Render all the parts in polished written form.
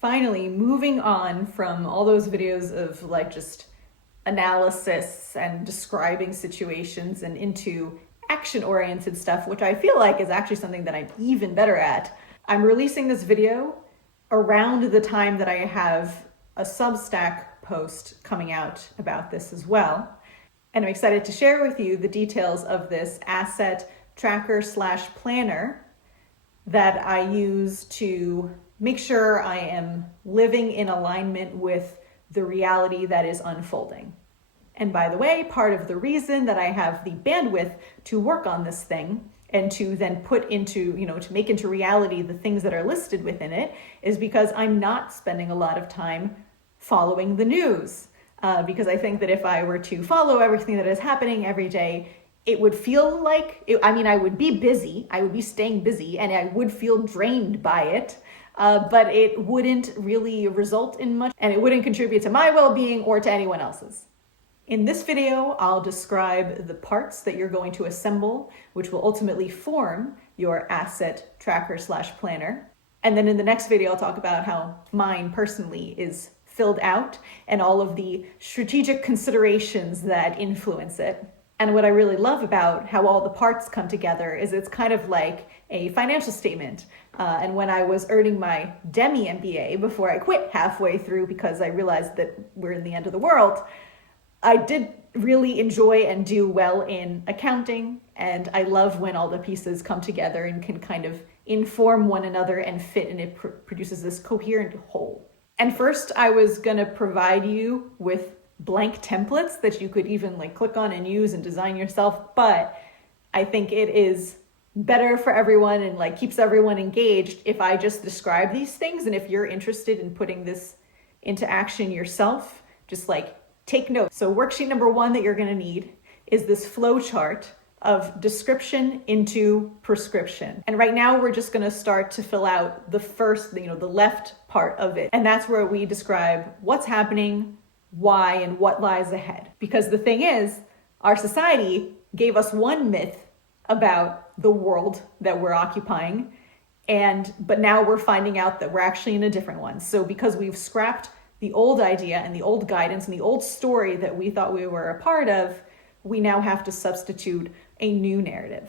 Finally, moving on from all those videos of like just analysis and describing situations and into action-oriented stuff, which I feel like is actually something that I'm even better at. I'm releasing this video around the time that I have a Substack post coming out about this as well. And I'm excited to share with you the details of this asset tracker/planner that I use to make sure I am living in alignment with the reality that is unfolding. And by the way, part of the reason that I have the bandwidth to work on this thing and to then put into, to make into reality the things that are listed within it is because I'm not spending a lot of time following the news. Because I think that if I were to follow everything that is happening every day, it would feel like, I would be busy, I would be staying busy, and I would feel drained by it, but it wouldn't really result in much, and it wouldn't contribute to my well-being or to anyone else's. In this video, I'll describe the parts that you're going to assemble, which will ultimately form your asset tracker/planner. And then in the next video, I'll talk about how mine personally is filled out and all of the strategic considerations that influence it. And what I really love about how all the parts come together is it's kind of like a financial statement. And when I was earning my Demi MBA before I quit halfway through because I realized that we're in the end of the world, I did really enjoy and do well in accounting. And I love when all the pieces come together and can kind of inform one another and fit, and it produces this coherent whole. And first, I was gonna provide you with blank templates that you could even click on and use and design yourself, but I think it is better for everyone and keeps everyone engaged if I just describe these things. And if you're interested in putting this into action yourself, just take notes. So worksheet number 1 that you're gonna need is this flowchart of description into prescription. And right now we're just gonna start to fill out the first, the left part of it. And that's where we describe what's happening, why, and what lies ahead. Because the thing is, our society gave us one myth about the world that we're occupying, but now we're finding out that we're actually in a different one. So because we've scrapped the old idea and the old guidance and the old story that we thought we were a part of, we now have to substitute a new narrative.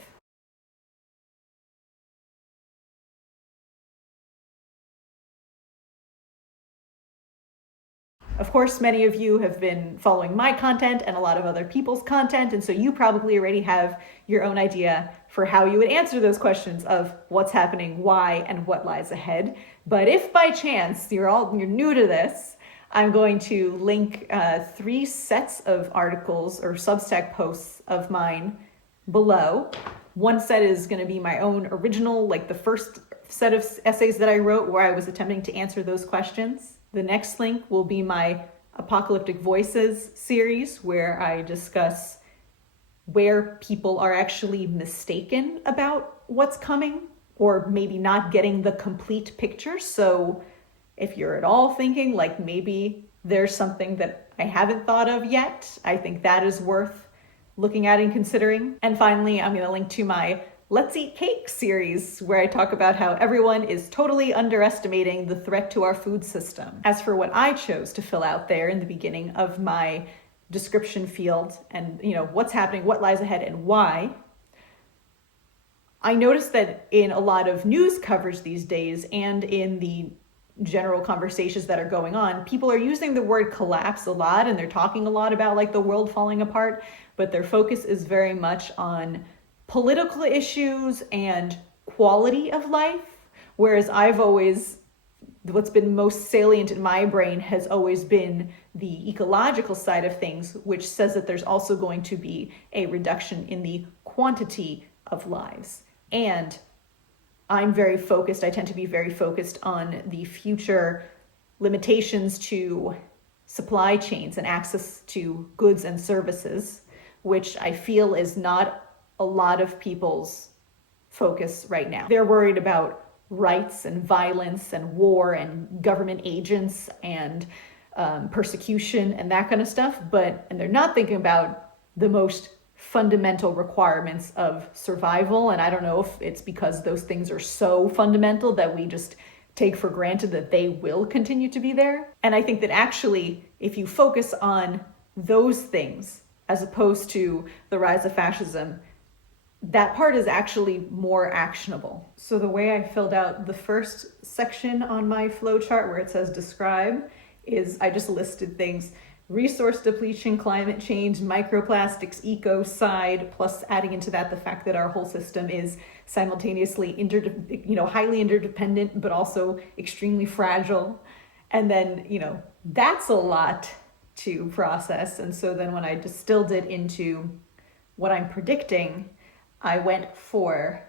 Of course, many of you have been following my content and a lot of other people's content, and so you probably already have your own idea for how you would answer those questions of what's happening, why, and what lies ahead. But if by chance you're new to this, I'm going to link 3 sets of articles or Substack posts of mine below. One set is going to be my own original, the first set of essays that I wrote where I was attempting to answer those questions. The next link will be my Apocalyptic Voices series, where I discuss where people are actually mistaken about what's coming, or maybe not getting the complete picture. So if you're at all thinking maybe there's something that I haven't thought of yet, I think that is worth looking at and considering. And finally, I'm going to link to my Let's Eat Cake series, where I talk about how everyone is totally underestimating the threat to our food system. As for what I chose to fill out there in the beginning of my description field and what's happening, what lies ahead, and why, I noticed that in a lot of news coverage these days and in the general conversations that are going on, people are using the word collapse a lot, and they're talking a lot about the world falling apart, but their focus is very much on political issues and quality of life. Whereas what's been most salient in my brain has always been the ecological side of things, which says that there's also going to be a reduction in the quantity of lives. And I tend to be very focused on the future limitations to supply chains and access to goods and services, which I feel is not a lot of people's focus right now. They're worried about rights and violence and war and government agents and persecution and that kind of stuff, and they're not thinking about the most fundamental requirements of survival. And I don't know if it's because those things are so fundamental that we just take for granted that they will continue to be there. And I think that actually, if you focus on those things as opposed to the rise of fascism, that part is actually more actionable. So the way I filled out the first section on my flowchart where it says describe is I just listed things: resource depletion, climate change, microplastics, ecocide, plus adding into that the fact that our whole system is simultaneously highly interdependent, but also extremely fragile. And then, that's a lot to process. And so then when I distilled it into what I'm predicting, I went for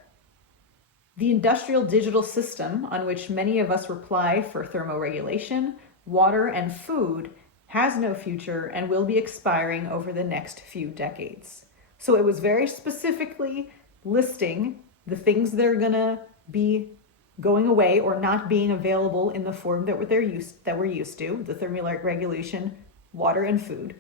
the industrial digital system on which many of us rely for thermoregulation, water, and food has no future and will be expiring over the next few decades. So it was very specifically listing the things that are gonna be going away or not being available in the form that we're used to, the thermoregulation, water, and food.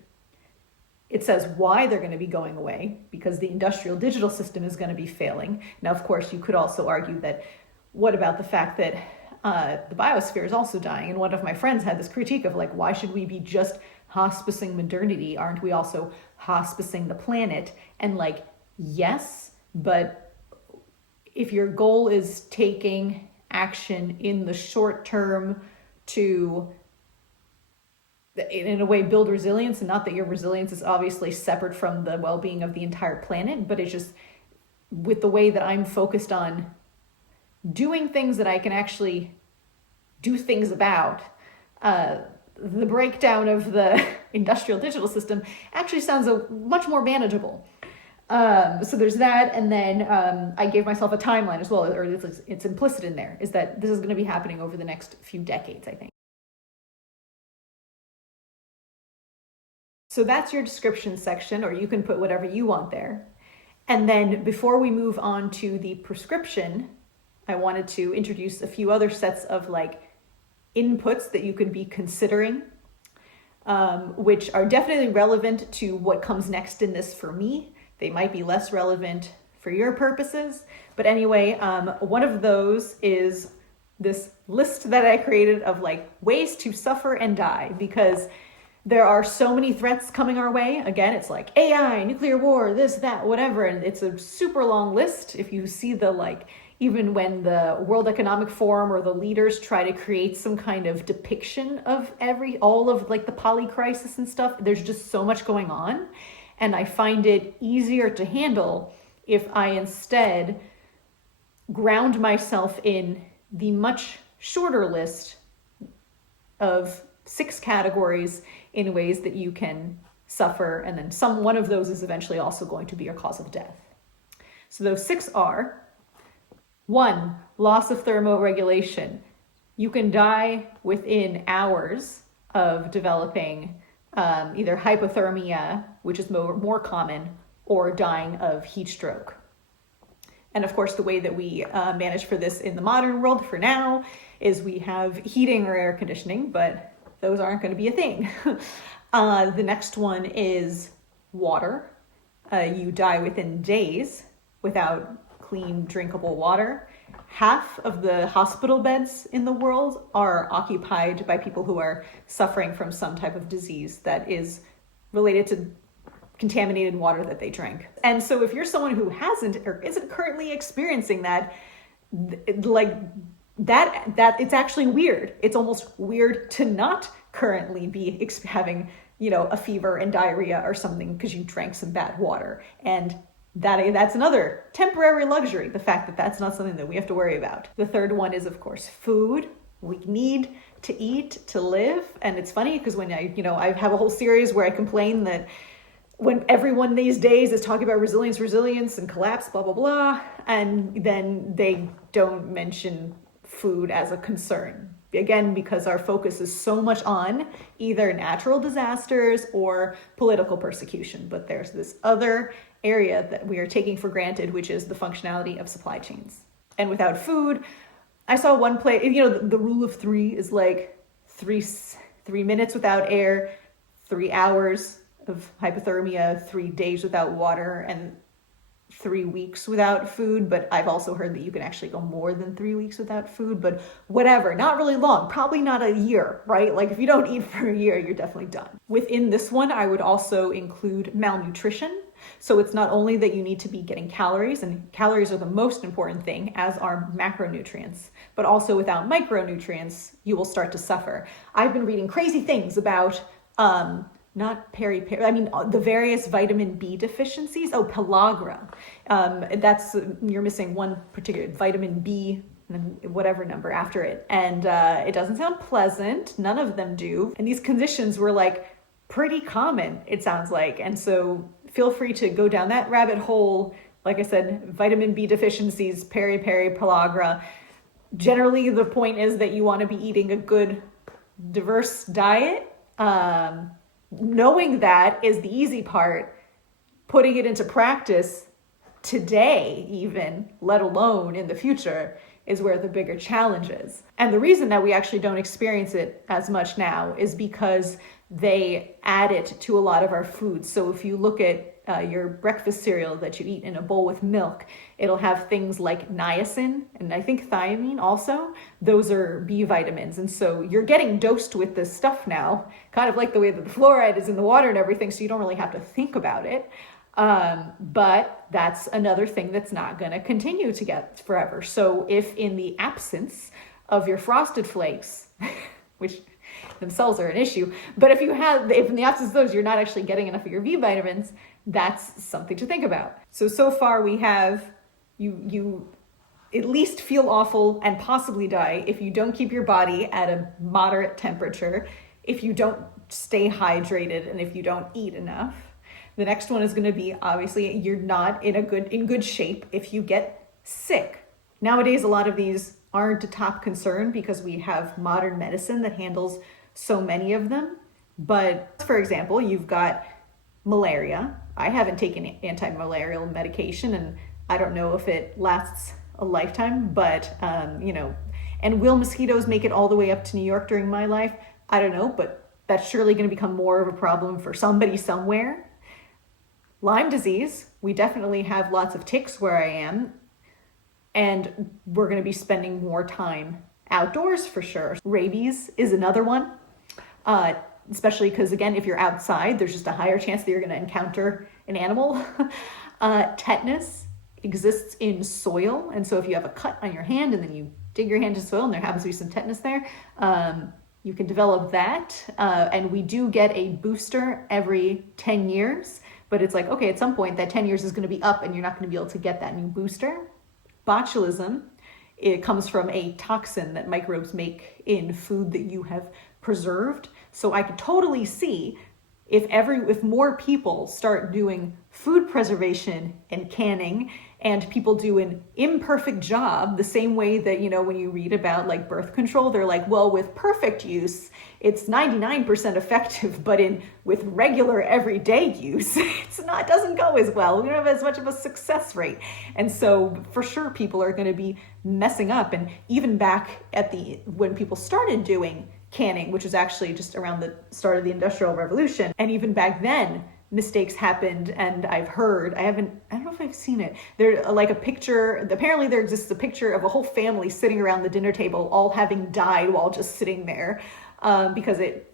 It says why they're going to be going away, because the industrial digital system is going to be failing. Now, of course, you could also argue that what about the fact that the biosphere is also dying? And one of my friends had this critique of why should we be just hospicing modernity? Aren't we also hospicing the planet? And yes, but if your goal is taking action in the short term to, in a way, build resilience, and not that your resilience is obviously separate from the well-being of the entire planet, but it's just with the way that I'm focused on doing things that I can actually do things about, the breakdown of the industrial digital system actually sounds much more manageable. So there's that, and then I gave myself a timeline as well, or it's implicit in there, is that this is going to be happening over the next few decades, I think. So that's your description section, or you can put whatever you want there. And then before we move on to the prescription, I wanted to introduce a few other sets of inputs that you could be considering, which are definitely relevant to what comes next in this for me. They might be less relevant for your purposes. But anyway, one of those is this list that I created of ways to suffer and die, because there are so many threats coming our way. Again, it's AI, nuclear war, this, that, whatever. And it's a super long list. If you see even when the World Economic Forum or the leaders try to create some kind of depiction of all of the poly crisis and stuff, there's just so much going on. And I find it easier to handle if I instead ground myself in the much shorter list of 6 categories in ways that you can suffer, and then one of those is eventually also going to be your cause of death. So those 6 are: 1, loss of thermoregulation. You can die within hours of developing either hypothermia, which is more common, or dying of heat stroke. And of course, the way that we manage for this in the modern world for now is we have heating or air conditioning, but those aren't going to be a thing. The next one is water. You die within days without clean, drinkable water. Half of the hospital beds in the world are occupied by people who are suffering from some type of disease that is related to contaminated water that they drank. And so if you're someone who hasn't or isn't currently experiencing that, that it's actually weird. It's almost weird to not currently be having, a fever and diarrhea or something because you drank some bad water. And that's another temporary luxury, the fact that that's not something that we have to worry about. The third one is, of course, food. We need to eat to live. And it's funny because when I have a whole series where I complain that when everyone these days is talking about resilience and collapse, blah, blah, blah, and then they don't mention food as a concern. Again, because our focus is so much on either natural disasters or political persecution. But there's this other area that we are taking for granted, which is the functionality of supply chains. And without food, I saw one place, the rule of 3 is 3 minutes without air, 3 hours of hypothermia, 3 days without water, and 3 weeks without food, but I've also heard that you can actually go more than 3 weeks without food, but whatever, not really long, probably not a year, right? Like if you don't eat for a year, you're definitely done. Within this one, I would also include malnutrition. So it's not only that you need to be getting calories, and calories are the most important thing, as are macronutrients, but also without micronutrients, you will start to suffer. I've been reading crazy things about, not the various vitamin B deficiencies. Oh, pellagra. You're missing one particular vitamin B, and then whatever number after it. And it doesn't sound pleasant. None of them do. And these conditions were like pretty common, it sounds like. And so feel free to go down that rabbit hole. Like I said, vitamin B deficiencies, pellagra. Generally, the point is that you want to be eating a good, diverse diet. Knowing that is the easy part. Putting it into practice today, even, let alone in the future, is where the bigger challenge is. And the reason that we actually don't experience it as much now is because they add it to a lot of our foods. So if you look at your breakfast cereal that you eat in a bowl with milk, it'll have things like niacin and I think thiamine also. Those are B vitamins. And so you're getting dosed with this stuff now, kind of like the way that the fluoride is in the water and everything, so you don't really have to think about it. But that's another thing that's not going to continue to get forever. So if in the absence of your Frosted Flakes, which themselves are an issue, but if in the absence of those, you're not actually getting enough of your B vitamins, that's something to think about. So far we have, you at least feel awful and possibly die if you don't keep your body at a moderate temperature, if you don't stay hydrated, and if you don't eat enough. The next one is going to be, obviously, you're not in good shape if you get sick. Nowadays, a lot of these aren't a top concern because we have modern medicine that handles so many of them. But for example, you've got malaria. I haven't taken anti-malarial medication, and I don't know if it lasts a lifetime, but and will mosquitoes make it all the way up to New York during my life? I don't know, but that's surely going to become more of a problem for somebody somewhere. Lyme disease, we definitely have lots of ticks where I am, and we're going to be spending more time outdoors for sure. Rabies is another one, especially because, again, if you're outside, there's just a higher chance that you're going to encounter an animal. Tetanus exists in soil, and so if you have a cut on your hand and then you dig your hand to soil and there happens to be some tetanus there, you can develop that. And we do get a booster every 10 years. But it's like, okay, at some point that 10 years is going to be up and you're not going to be able to get that new booster. Botulism, it comes from a toxin that microbes make in food that you have preserved. So I could totally see if more people start doing food preservation and canning, and people do an imperfect job, the same way that, when you read about like birth control, they're like, well, with perfect use, it's 99% effective, but with regular everyday use, it doesn't go as well. We don't have as much of a success rate. And so for sure, people are going to be messing up. And even back when people started doing canning, which was actually just around the start of the Industrial Revolution, and even back then, mistakes happened, and I don't know if I've seen it. There's like a picture, apparently there exists a picture of a whole family sitting around the dinner table, all having died while just sitting there, because it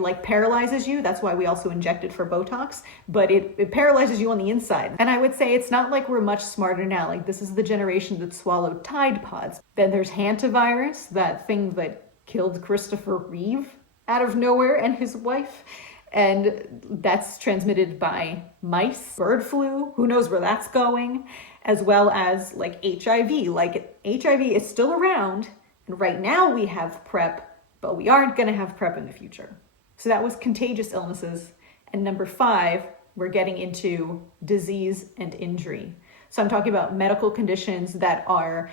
like paralyzes you. That's why we also inject it for Botox, but it paralyzes you on the inside. And I would say it's not like we're much smarter now. Like, this is the generation that swallowed Tide Pods. Then there's hantavirus, that thing that killed Christopher Reeve out of nowhere and his wife. And that's transmitted by mice. Bird flu, who knows where that's going, as well as like HIV. Like, HIV is still around, and right now we have PrEP, but we aren't going to have PrEP in the future. So that was contagious illnesses. And number 5, we're getting into disease and injury. So I'm talking about medical conditions that are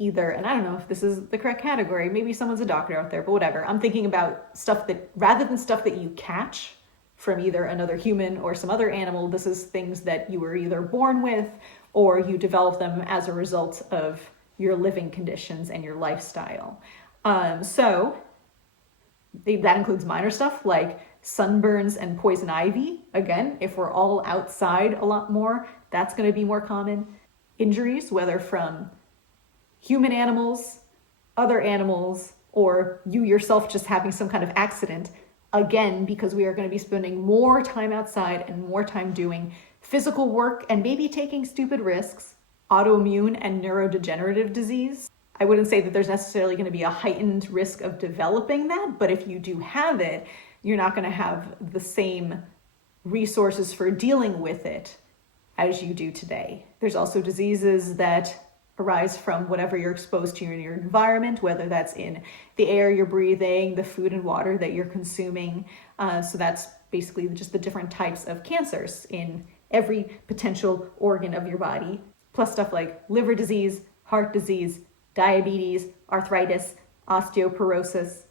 either, and I don't know if this is the correct category, maybe someone's a doctor out there, but whatever. I'm thinking about stuff that, rather than stuff that you catch from either another human or some other animal, this is things that you were either born with or you develop them as a result of your living conditions and your lifestyle. So that includes minor stuff like sunburns and poison ivy. Again, if we're all outside a lot more, that's going to be more common. Injuries, whether from human animals, other animals, or you yourself just having some kind of accident, again, because we are going to be spending more time outside and more time doing physical work and maybe taking stupid risks. Autoimmune and neurodegenerative disease. I wouldn't say that there's necessarily going to be a heightened risk of developing that, but if you do have it, you're not going to have the same resources for dealing with it as you do today. There's also diseases that arise from whatever you're exposed to in your environment, whether that's in the air you're breathing, the food and water that you're consuming. So that's basically just the different types of cancers in every potential organ of your body, plus stuff like liver disease, heart disease, diabetes, arthritis, osteoporosis.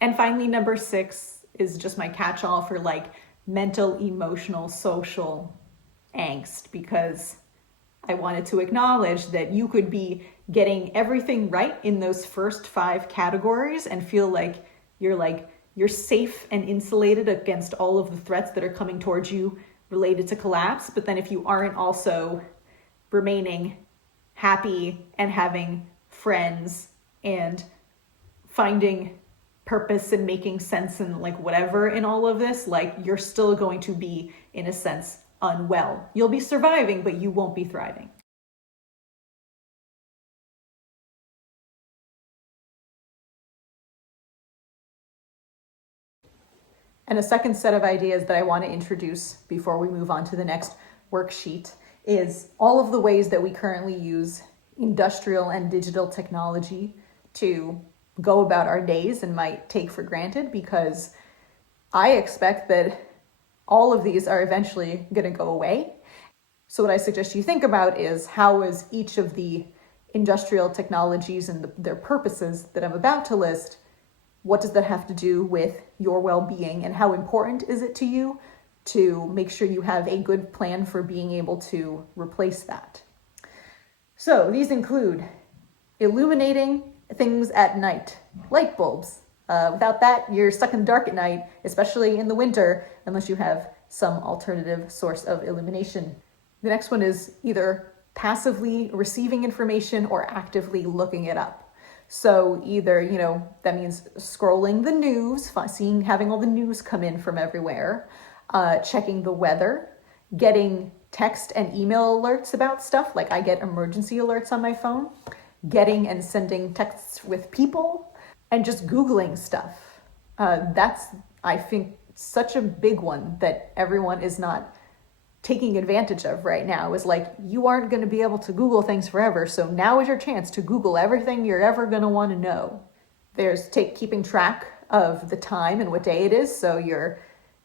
And finally, number 6 is just my catch-all for like mental, emotional, social angst, because I wanted to acknowledge that you could be getting everything right in those first 5 categories and feel like you're safe and insulated against all of the threats that are coming towards you related to collapse. But then if you aren't also remaining happy and having friends and finding purpose and making sense and like whatever in all of this, like you're still going to be, in a sense, unwell. You'll be surviving, but you won't be thriving. And a second set of ideas that I want to introduce before we move on to the next worksheet is all of the ways that we currently use industrial and digital technology to go about our days and might take for granted, because I expect that all of these are eventually going to go away. So what I suggest you think about is, how is each of the industrial technologies and their purposes that I'm about to list, what does that have to do with your well-being, and how important is it to you to make sure you have a good plan for being able to replace that? So these include illuminating things at night, light bulbs. Without that, you're stuck in the dark at night, especially in the winter, unless you have some alternative source of illumination. The next one is either passively receiving information or actively looking it up. So either, that means scrolling the news, having all the news come in from everywhere, checking the weather, getting text and email alerts about stuff, like I get emergency alerts on my phone, getting and sending texts with people, and just Googling stuff. That's, I think, such a big one that everyone is not taking advantage of right now, is like, you aren't going to be able to Google things forever, so now is your chance to Google everything you're ever going to want to know. There's keeping track of the time and what day it is, so your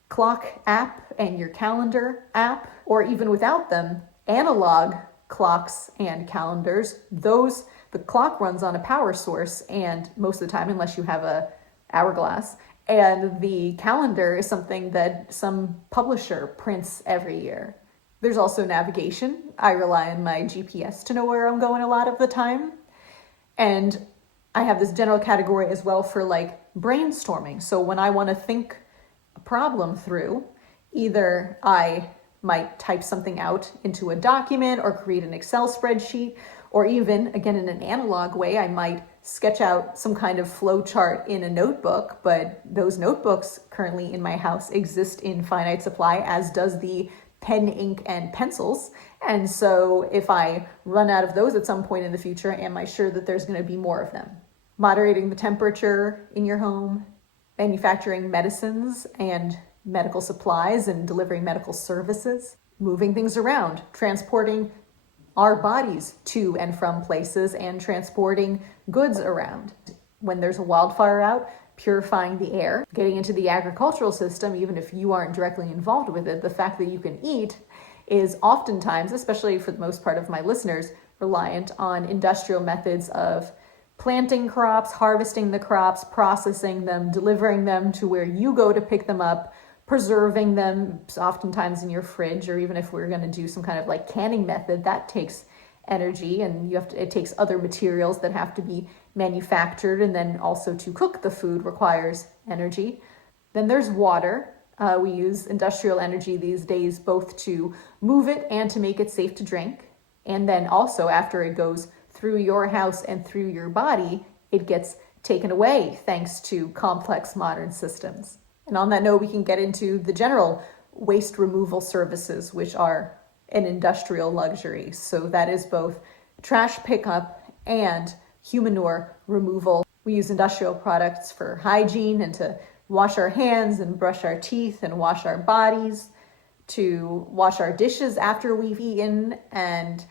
clock app and your calendar app, or even without them, analog clocks and calendars. The clock runs on a power source, and most of the time, unless you have a hourglass, and the calendar is something that some publisher prints every year. There's also navigation. I rely on my GPS to know where I'm going a lot of the time. And I have this general category as well for like brainstorming. So when I want to think a problem through, either I might type something out into a document or create an Excel spreadsheet, or even, again, in an analog way, I might sketch out some kind of flowchart in a notebook, but those notebooks currently in my house exist in finite supply, as does the pen, ink, and pencils. And so if I run out of those at some point in the future, am I sure that there's going to be more of them? Moderating the temperature in your home, manufacturing medicines and medical supplies and delivering medical services, moving things around, transporting our bodies to and from places, and transporting goods around. When there's a wildfire out, purifying the air, getting into the agricultural system, even if you aren't directly involved with it, the fact that you can eat is oftentimes, especially for the most part of my listeners, reliant on industrial methods of planting crops, harvesting the crops, processing them, delivering them to where you go to pick them up, preserving them, oftentimes in your fridge, or even if we're going to do some kind of like canning method, that takes energy, and it takes other materials that have to be manufactured, and then also to cook the food requires energy. Then there's water. We use industrial energy these days both to move it and to make it safe to drink. And then also after it goes through your house and through your body, it gets taken away thanks to complex modern systems. And on that note, we can get into the general waste removal services, which are an industrial luxury. So that is both trash pickup and humanure removal. We use industrial products for hygiene and to wash our hands and brush our teeth and wash our bodies, to wash our dishes after we've eaten, and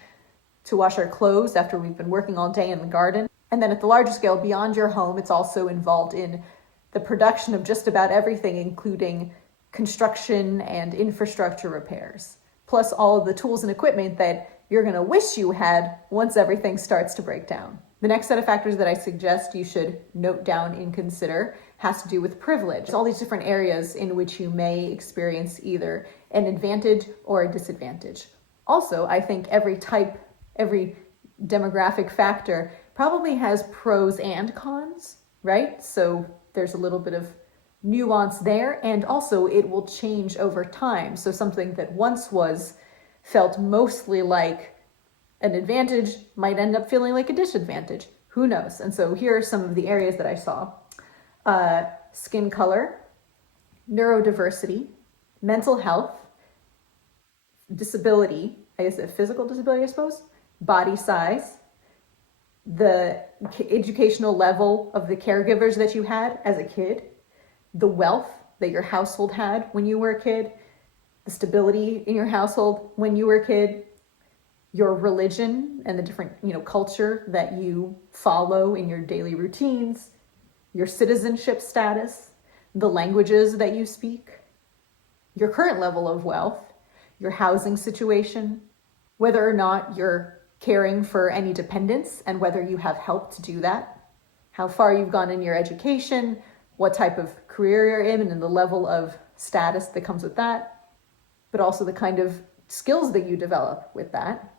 to wash our clothes after we've been working all day in the garden. And then at the larger scale, beyond your home, it's also involved in the production of just about everything, including construction and infrastructure repairs, plus all of the tools and equipment that you're going to wish you had once everything starts to break down. The next set of factors that I suggest you should note down and consider has to do with privilege. All these different areas in which you may experience either an advantage or a disadvantage. Also, I think every demographic factor probably has pros and cons, right? So there's a little bit of nuance there, and also it will change over time. So something that once felt mostly like an advantage might end up feeling like a disadvantage. Who knows? And so here are some of the areas that I saw. Skin color, neurodiversity, mental health, disability, I guess a physical disability, I suppose, body size, the educational level of the caregivers that you had as a kid, the wealth that your household had when you were a kid, the stability in your household when you were a kid, your religion and the different, culture that you follow in your daily routines, your citizenship status, the languages that you speak, your current level of wealth, your housing situation, whether or not you're caring for any dependents and whether you have help to do that, how far you've gone in your education, what type of career you're in and the level of status that comes with that, but also the kind of skills that you develop with that,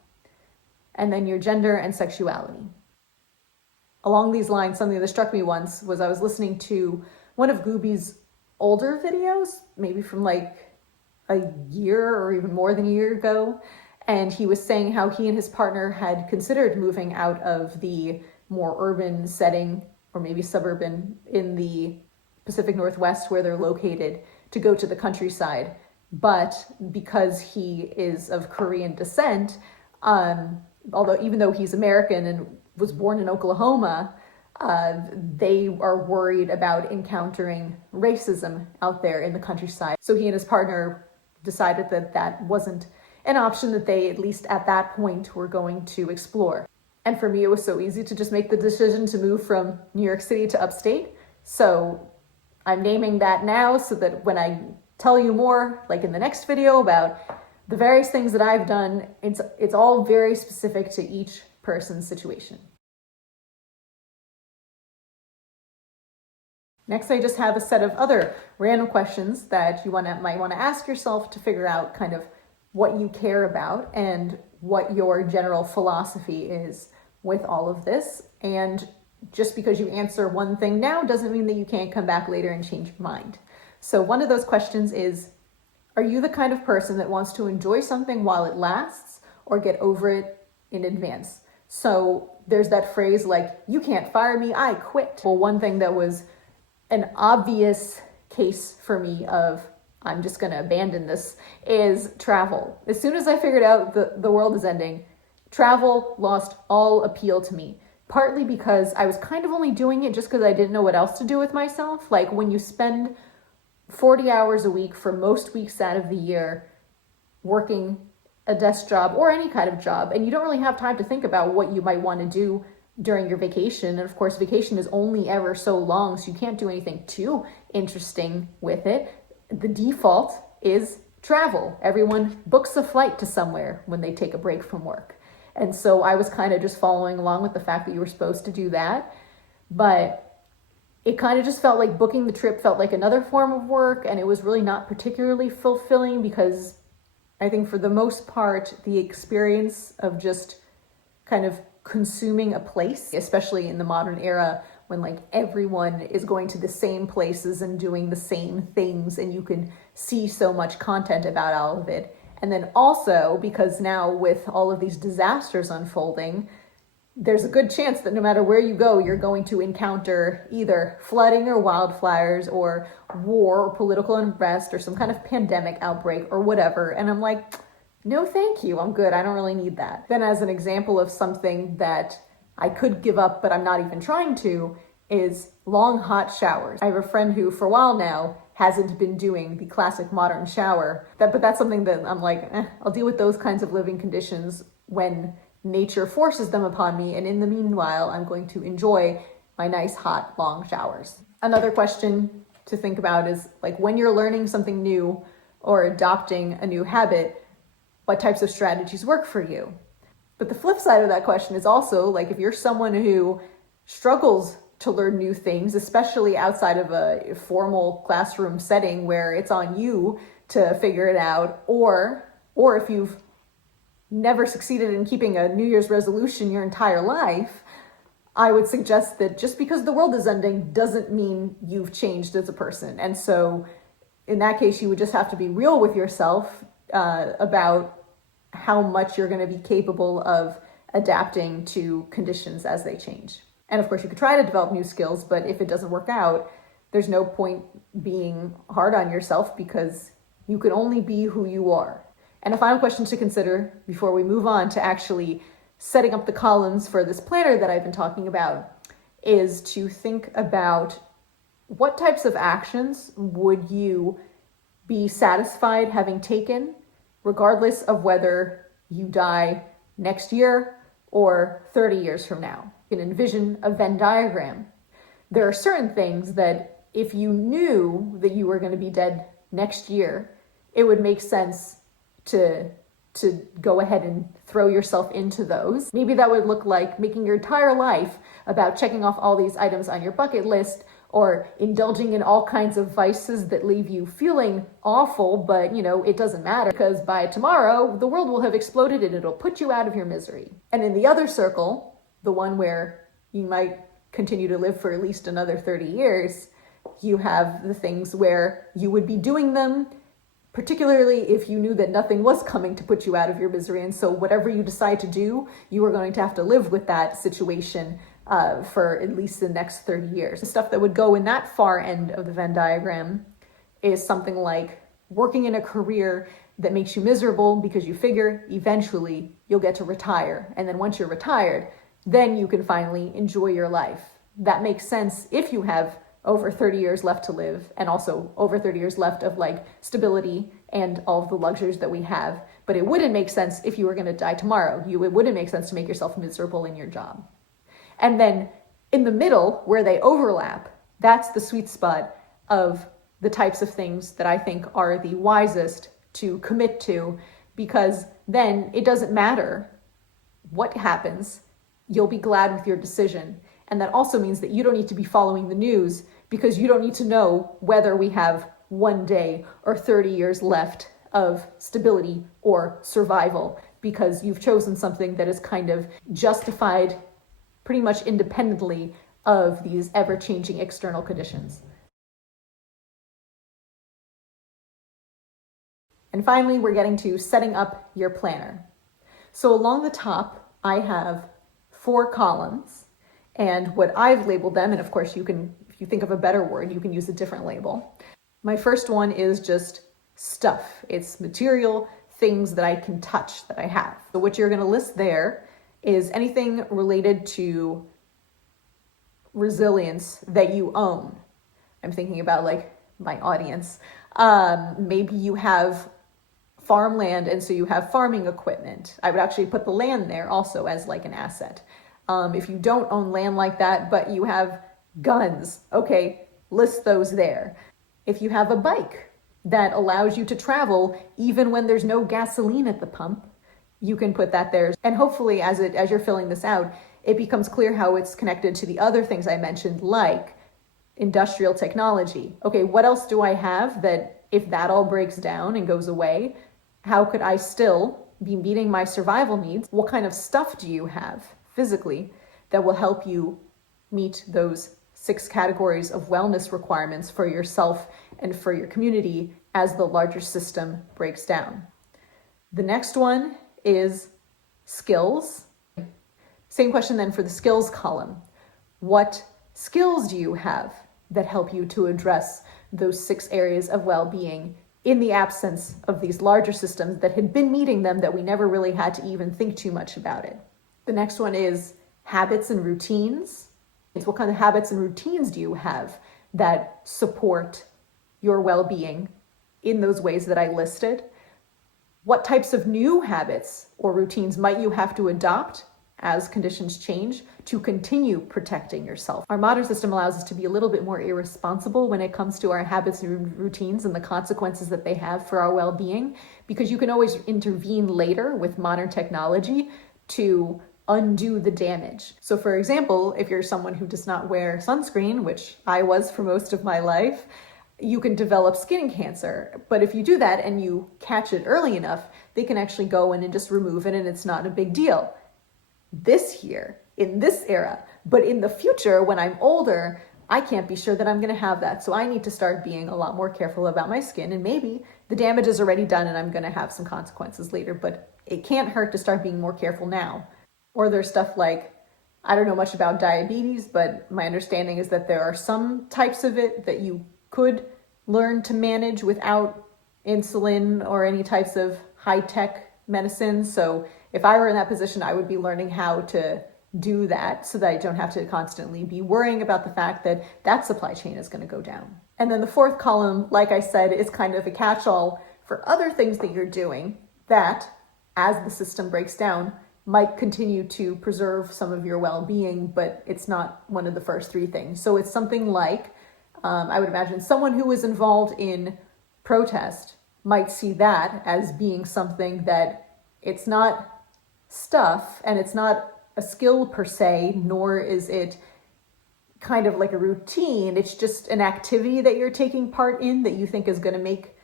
and then your gender and sexuality. Along these lines, something that struck me once was I was listening to one of Gooby's older videos, maybe from like a year or even more than a year ago, and he was saying how he and his partner had considered moving out of the more urban setting, or maybe suburban, in the Pacific Northwest where they're located, to go to the countryside. But because he is of Korean descent, even though he's American and was born in Oklahoma, they are worried about encountering racism out there in the countryside. So he and his partner decided that that wasn't an option that they, at least at that point, were going to explore. And for me, it was so easy to just make the decision to move from New York City to upstate. So I'm naming that now so that when I tell you more, like in the next video, about the various things that I've done, it's all very specific to each person's situation. Next, I just have a set of other random questions that you might want to ask yourself to figure out kind of what you care about and what your general philosophy is with all of this. And just because you answer one thing now doesn't mean that you can't come back later and change your mind. So one of those questions is, are you the kind of person that wants to enjoy something while it lasts or get over it in advance? So there's that phrase like, you can't fire me, I quit. Well, one thing that was an obvious case for me of I'm just going to abandon this is travel. As soon as I figured out the world is ending, travel lost all appeal to me. Partly because I was kind of only doing it just because I didn't know what else to do with myself. Like when you spend 40 hours a week for most weeks out of the year working a desk job or any kind of job, and you don't really have time to think about what you might want to do during your vacation. And of course, vacation is only ever so long, so you can't do anything too interesting with it. The default is travel. Everyone books a flight to somewhere when they take a break from work. And so I was kind of just following along with the fact that you were supposed to do that. But it kind of just felt like booking the trip felt like another form of work, and it was really not particularly fulfilling because I think for the most part, the experience of just kind of consuming a place, especially in the modern era when like everyone is going to the same places and doing the same things and you can see so much content about all of it. And then also because now with all of these disasters unfolding, there's a good chance that no matter where you go, you're going to encounter either flooding or wildfires or war or political unrest or some kind of pandemic outbreak or whatever. And I'm like, no, thank you. I'm good. I don't really need that. Then as an example of something that I could give up, but I'm not even trying to, is long hot showers. I have a friend who for a while now hasn't been doing the classic modern shower. But that's something that I'm like, I'll deal with those kinds of living conditions when nature forces them upon me, and in the meanwhile, I'm going to enjoy my nice, hot, long showers. Another question to think about is like when you're learning something new or adopting a new habit, what types of strategies work for you? But the flip side of that question is also like if you're someone who struggles to learn new things, especially outside of a formal classroom setting where it's on you to figure it out, or if you've never succeeded in keeping a New Year's resolution your entire life, I would suggest that just because the world is ending doesn't mean you've changed as a person. And so in that case, you would just have to be real with yourself about how much you're going to be capable of adapting to conditions as they change. And of course, you could try to develop new skills, but if it doesn't work out, there's no point being hard on yourself because you can only be who you are. And a final question to consider before we move on to actually setting up the columns for this planner that I've been talking about is to think about what types of actions would you be satisfied having taken, regardless of whether you die next year or 30 years from now. You can envision a Venn diagram. There are certain things that if you knew that you were going to be dead next year, it would make sense to go ahead and throw yourself into those. Maybe that would look like making your entire life about checking off all these items on your bucket list, or indulging in all kinds of vices that leave you feeling awful, but it doesn't matter because by tomorrow the world will have exploded and it'll put you out of your misery. And in the other circle, the one where you might continue to live for at least another 30 years, you have the things where you would be doing them particularly if you knew that nothing was coming to put you out of your misery. And so whatever you decide to do, you are going to have to live with that situation for at least the next 30 years. The stuff that would go in that far end of the Venn diagram is something like working in a career that makes you miserable because you figure eventually you'll get to retire. And then once you're retired, then you can finally enjoy your life. That makes sense if you have over 30 years left to live, and also over 30 years left of like stability and all of the luxuries that we have. But it wouldn't make sense if you were going to die tomorrow. It wouldn't make sense to make yourself miserable in your job. And then in the middle, where they overlap, that's the sweet spot of the types of things that I think are the wisest to commit to, because then it doesn't matter what happens, you'll be glad with your decision. And that also means that you don't need to be following the news, because you don't need to know whether we have 1 day or 30 years left of stability or survival, because you've chosen something that is kind of justified pretty much independently of these ever-changing external conditions. And finally, we're getting to setting up your planner. So along the top, I have 4 columns, and what I've labeled them, and of course you can, if you think of a better word, you can use a different label. My first one is just stuff. It's material, things that I can touch, that I have. So what you're gonna list there is anything related to resilience that you own. I'm thinking about like my audience. Maybe you have farmland, and so you have farming equipment. I would actually put the land there also as like an asset. If you don't own land like that, but you have guns, okay, list those there. If you have a bike that allows you to travel even when there's no gasoline at the pump, you can put that there. And hopefully as you're filling this out, it becomes clear how it's connected to the other things I mentioned, like industrial technology. Okay, what else do I have that if that all breaks down and goes away, how could I still be meeting my survival needs? What kind of stuff do you have physically that will help you meet those 6 categories of wellness requirements for yourself and for your community as the larger system breaks down. The next one is skills. Same question then for the skills column. What skills do you have that help you to address those 6 areas of well-being in the absence of these larger systems that had been meeting them that we never really had to even think too much about it? The next one is habits and routines. It's what kind of habits and routines do you have that support your well-being in those ways that I listed? What types of new habits or routines might you have to adopt as conditions change to continue protecting yourself? Our modern system allows us to be a little bit more irresponsible when it comes to our habits and routines and the consequences that they have for our well-being, because you can always intervene later with modern technology to undo the damage. So for example, if you're someone who does not wear sunscreen, which I was for most of my life, you can develop skin cancer. But if you do that and you catch it early enough, they can actually go in and just remove it and it's not a big deal. This year, in this era, but in the future, when I'm older, I can't be sure that I'm going to have that. So I need to start being a lot more careful about my skin, and maybe the damage is already done and I'm going to have some consequences later, but it can't hurt to start being more careful now. Or there's stuff like, I don't know much about diabetes, but my understanding is that there are some types of it that you could learn to manage without insulin or any types of high-tech medicines. So if I were in that position, I would be learning how to do that so that I don't have to constantly be worrying about the fact that that supply chain is going to go down. And then the 4th column, like I said, is kind of a catch-all for other things that you're doing that, as the system breaks down, might continue to preserve some of your well-being, but it's not one of the first 3 things. So it's something like, I would imagine someone who is involved in protest might see that as being something that it's not stuff and it's not a skill per se, nor is it kind of like a routine. It's just an activity that you're taking part in that you think is going to make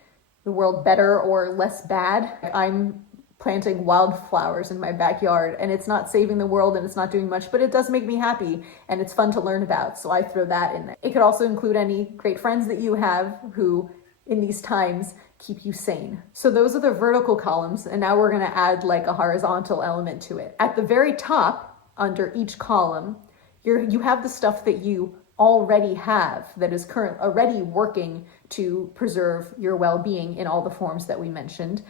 the world better or less bad. I'm planting wildflowers in my backyard and it's not saving the world and it's not doing much, but it does make me happy and it's fun to learn about. So I throw that in there. It could also include any great friends that you have who in these times keep you sane. So those are the vertical columns, and now we're going to add like a horizontal element to it. At the very top, under each column, you have the stuff that you already have that is already working to preserve your well-being in all the forms that we mentioned,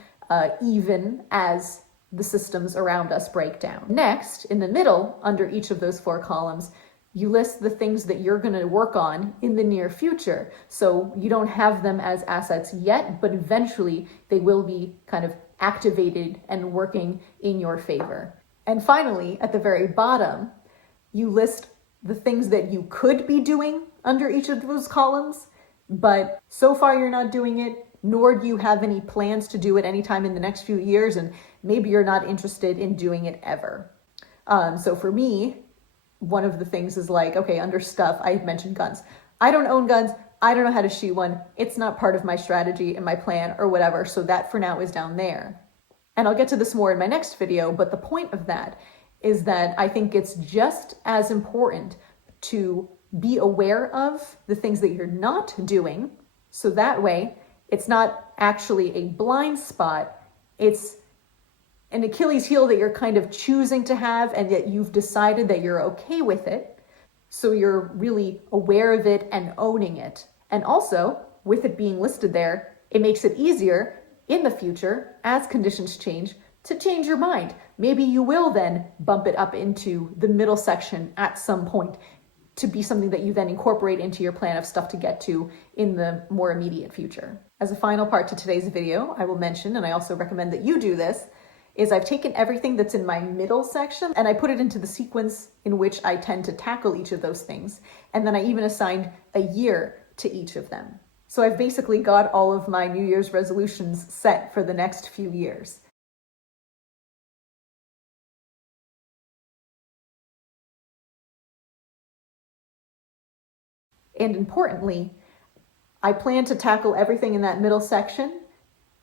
even as the systems around us break down. Next, in the middle, under each of those 4 columns, you list the things that you're going to work on in the near future. So you don't have them as assets yet, but eventually they will be kind of activated and working in your favor. And finally, at the very bottom, you list the things that you could be doing under each of those columns, but so far you're not doing it, nor do you have any plans to do it anytime in the next few years, and maybe you're not interested in doing it ever. So for me, one of the things is like, okay, under stuff, I mentioned guns. I don't own guns. I don't know how to shoot one. It's not part of my strategy and my plan or whatever. So that for now is down there. And I'll get to this more in my next video, but the point of that is that I think it's just as important to be aware of the things that you're not doing. So that way it's not actually a blind spot. It's an Achilles heel that you're kind of choosing to have and that you've decided that you're okay with it. So you're really aware of it and owning it. And also, with it being listed there, it makes it easier in the future, as conditions change, to change your mind. Maybe you will then bump it up into the middle section at some point to be something that you then incorporate into your plan of stuff to get to in the more immediate future. As a final part to today's video, I will mention, and I also recommend that you do this, is I've taken everything that's in my middle section and I put it into the sequence in which I tend to tackle each of those things. And then I even assigned a year to each of them. So I've basically got all of my New Year's resolutions set for the next few years. And importantly, I plan to tackle everything in that middle section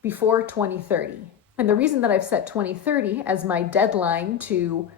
before 2030. And the reason that I've set 2030 as my deadline to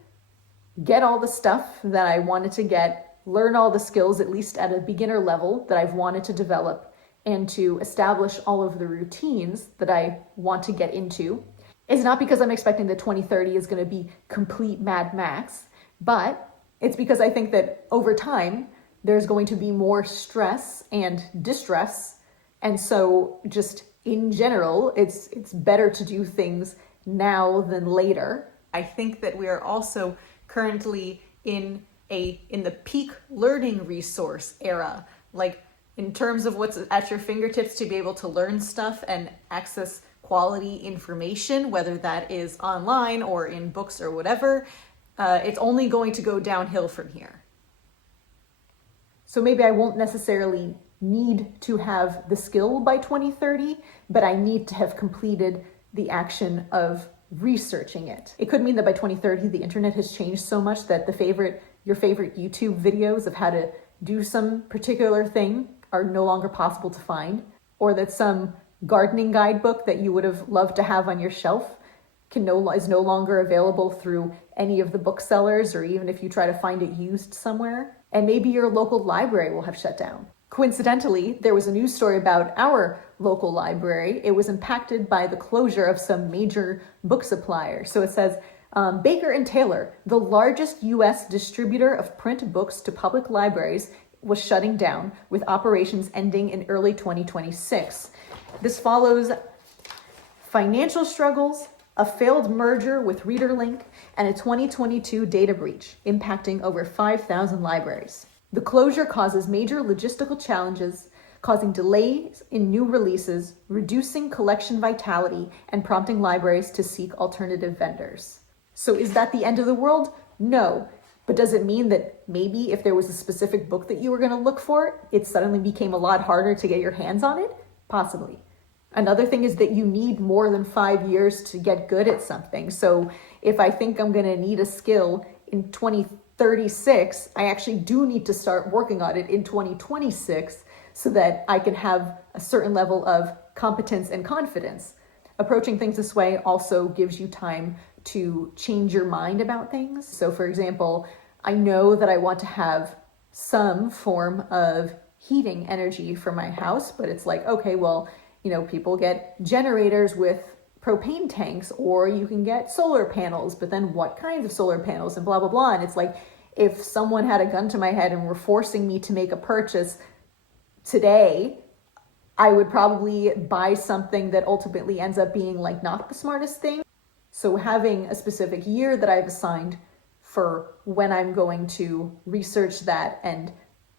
get all the stuff that I wanted to get learn all the skills, at least at a beginner level, that I've wanted to develop, and to establish all of the routines that I want to get into. It's not because I'm expecting that 2030 is going to be complete Mad Max, but it's because I think that over time, there's going to be more stress and distress. And so just in general, it's better to do things now than later. I think that we are also currently in the peak learning resource era, like in terms of what's at your fingertips to be able to learn stuff and access quality information, whether that is online or in books or whatever. It's only going to go downhill from here. So maybe I won't necessarily need to have the skill by 2030, but I need to have completed the action of researching it. It could mean that by 2030, the internet has changed so much that your favorite YouTube videos of how to do some particular thing are no longer possible to find, or that some gardening guidebook that you would have loved to have on your shelf is no longer available through any of the booksellers, or even if you try to find it used somewhere. And maybe your local library will have shut down. Coincidentally, there was a news story about our local library. It was impacted by the closure of some major book suppliers. So it says, Baker and Taylor, the largest U.S. distributor of print books to public libraries, was shutting down, with operations ending in early 2026. This follows financial struggles, a failed merger with ReaderLink, and a 2022 data breach impacting over 5,000 libraries. The closure causes major logistical challenges, causing delays in new releases, reducing collection vitality, and prompting libraries to seek alternative vendors. So is that the end of the world? No. But does it mean that maybe if there was a specific book that you were going to look for, it suddenly became a lot harder to get your hands on it? Possibly. Another thing is that you need more than 5 years to get good at something. So if I think I'm going to need a skill in 2036, I actually do need to start working on it in 2026 so that I can have a certain level of competence and confidence. Approaching things this way also gives you time to change your mind about things. So for example, I know that I want to have some form of heating energy for my house, but it's like, okay, well, people get generators with propane tanks, or you can get solar panels, but then what kinds of solar panels and blah, blah, blah. And it's like, if someone had a gun to my head and were forcing me to make a purchase today, I would probably buy something that ultimately ends up being like not the smartest thing. So having a specific year that I've assigned for when I'm going to research that and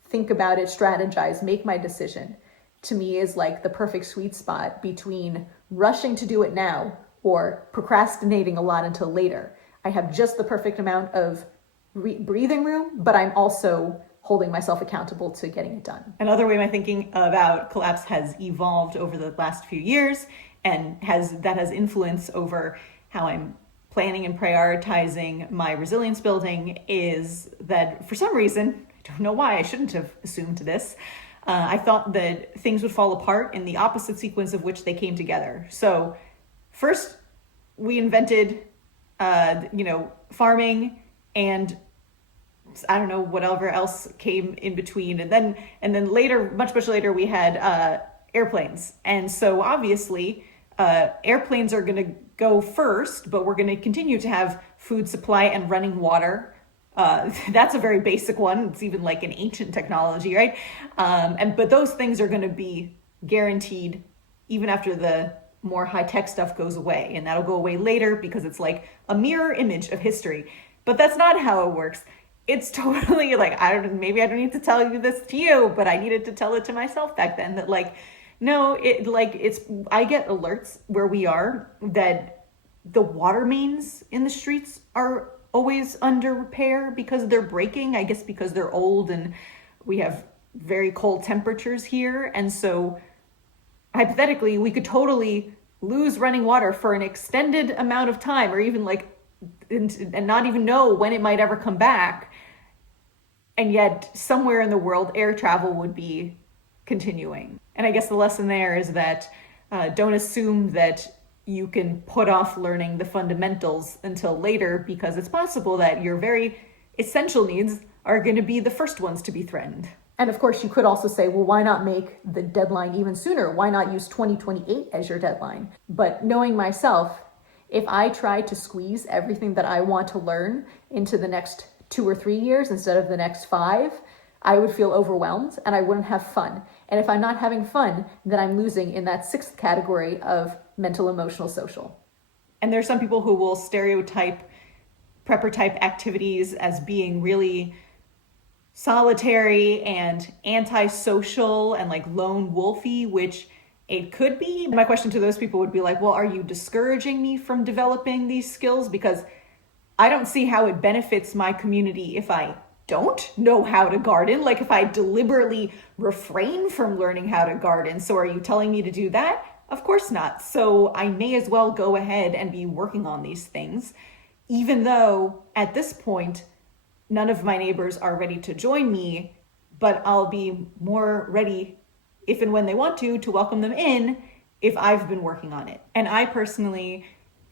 think about it, strategize, make my decision, to me is like the perfect sweet spot between rushing to do it now or procrastinating a lot until later. I have just the perfect amount of breathing room, but I'm also holding myself accountable to getting it done. Another way my thinking about collapse has evolved over the last few years and has influence over how I'm planning and prioritizing my resilience building is that for some reason, I don't know why, I shouldn't have assumed this, I thought that things would fall apart in the opposite sequence of which they came together. So first we invented, farming, and I don't know whatever else came in between. And then later, much later, we had airplanes. And so obviously airplanes are going to go first, but we're going to continue to have food supply and running water. That's a very basic one. It's even like an ancient technology, right? But those things are going to be guaranteed even after the more high-tech stuff goes away. And that'll go away later because it's like a mirror image of history. But that's not how it works. It's totally like, maybe I don't need to tell you this to you, but I needed to tell it to myself back then that I get alerts where we are that the water mains in the streets are always under repair because they're breaking, I guess because they're old and we have very cold temperatures here. And so hypothetically, we could totally lose running water for an extended amount of time, or even and not even know when it might ever come back. And yet somewhere in the world, air travel would be continuing. And I guess the lesson there is that don't assume that you can put off learning the fundamentals until later, because it's possible that your very essential needs are going to be the first ones to be threatened. And of course, you could also say, well, why not make the deadline even sooner? Why not use 2028 as your deadline? But knowing myself, if I try to squeeze everything that I want to learn into the next 2 or 3 years instead of the next 5, I would feel overwhelmed and I wouldn't have fun. And if I'm not having fun, then I'm losing in that 6th category of mental, emotional, social. And there are some people who will stereotype prepper type activities as being really solitary and antisocial and like lone wolfy, which it could be. My question to those people would be like, well, are you discouraging me from developing these skills? Because I don't see how it benefits my community if I don't know how to garden, like if I deliberately refrain from learning how to garden. So are you telling me to do that? Of course not. So I may as well go ahead and be working on these things, even though at this point, none of my neighbors are ready to join me, but I'll be more ready if and when they want to welcome them in if I've been working on it. And I personally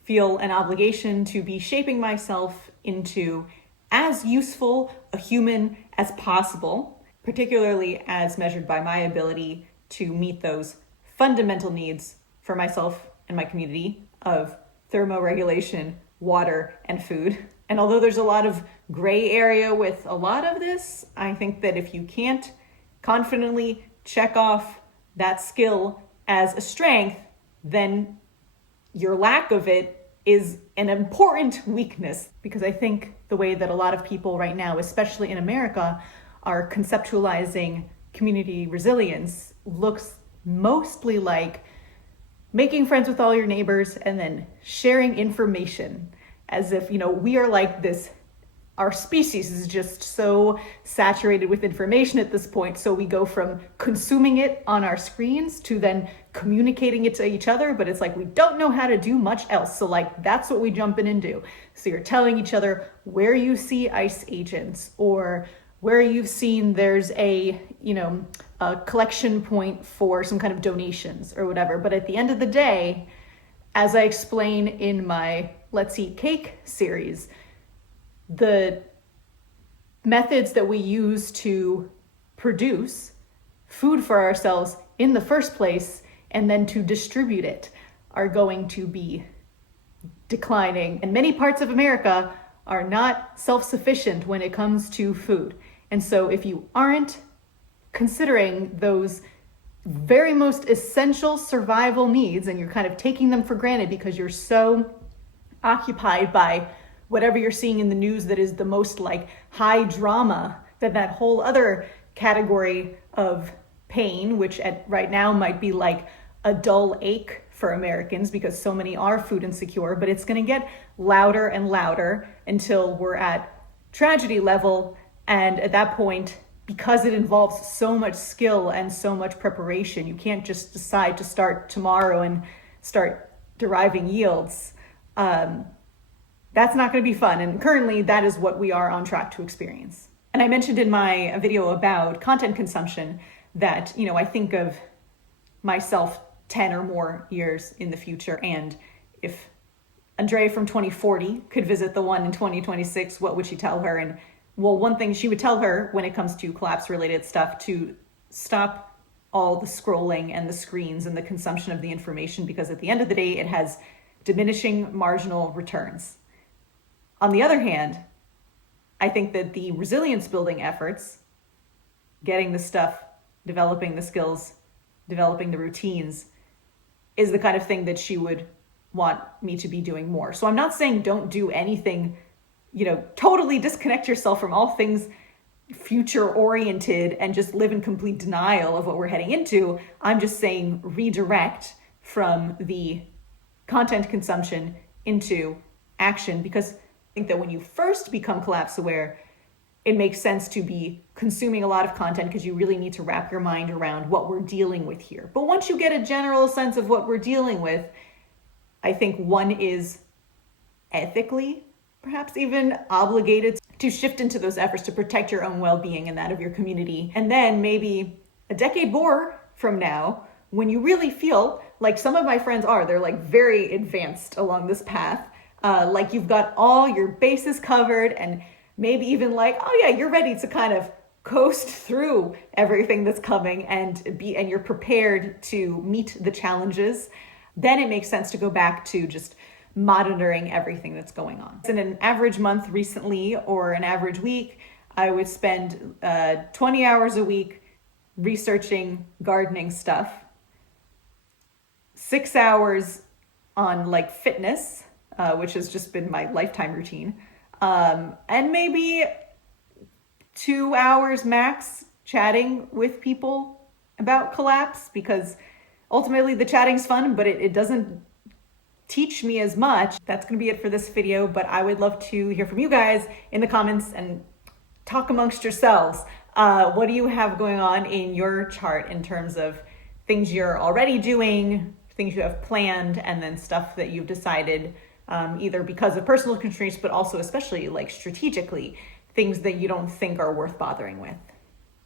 feel an obligation to be shaping myself into as useful a human as possible, particularly as measured by my ability to meet those fundamental needs for myself and my community of thermoregulation, water, and food. And although there's a lot of gray area with a lot of this, I think that if you can't confidently check off that skill as a strength, then your lack of it is an important weakness. Because I think the way that a lot of people right now, especially in America, are conceptualizing community resilience looks mostly like making friends with all your neighbors and then sharing information as if, we are like this, our species is just so saturated with information at this point. So we go from consuming it on our screens to then communicating it to each other, but it's like we don't know how to do much else. So like that's what we jump in and do. So you're telling each other where you see ice agents or where you've seen there's a collection point for some kind of donations or whatever. But at the end of the day, as I explain in my Let's Eat Cake series, the methods that we use to produce food for ourselves in the first place and then to distribute it are going to be declining. And many parts of America are not self-sufficient when it comes to food. And so if you aren't considering those very most essential survival needs and you're kind of taking them for granted because you're so occupied by whatever you're seeing in the news that is the most like high drama, that whole other category of pain, which right now might be like a dull ache for Americans because so many are food insecure, but it's going to get louder and louder until we're at tragedy level. And at that point, because it involves so much skill and so much preparation, you can't just decide to start tomorrow and start deriving yields. That's not going to be fun. And currently that is what we are on track to experience. And I mentioned in my video about content consumption that, I think of myself 10 or more years in the future. And if Andrea from 2040 could visit the one in 2026, what would she tell her? And well, one thing she would tell her when it comes to collapse related stuff, to stop all the scrolling and the screens and the consumption of the information, because at the end of the day, it has diminishing marginal returns. On the other hand, I think that the resilience building efforts, getting the stuff, developing the skills, developing the routines, is the kind of thing that she would want me to be doing more. So I'm not saying don't do anything, totally disconnect yourself from all things future oriented and just live in complete denial of what we're heading into. I'm just saying redirect from the content consumption into action, because I think that when you first become collapse aware, it makes sense to be consuming a lot of content because you really need to wrap your mind around what we're dealing with here. But once you get a general sense of what we're dealing with, I think one is ethically, perhaps even obligated to shift into those efforts to protect your own well-being and that of your community. And then maybe a decade more from now, when you really feel like some of my friends they're like very advanced along this path, like you've got all your bases covered and maybe even like, oh yeah, you're ready to kind of coast through everything that's coming and you're prepared to meet the challenges, then it makes sense to go back to just monitoring everything that's going on. In an average month recently, or an average week, I would spend 20 hours a week researching gardening stuff, 6 hours on like fitness, which has just been my lifetime routine, and maybe 2 hours max chatting with people about collapse, because ultimately the chatting's fun, but it doesn't teach me as much. That's gonna be it for this video, but I would love to hear from you guys in the comments and talk amongst yourselves. What do you have going on in your chart in terms of things you're already doing, things you have planned, and then stuff that you've decided either because of personal constraints, but also especially like strategically, things that you don't think are worth bothering with?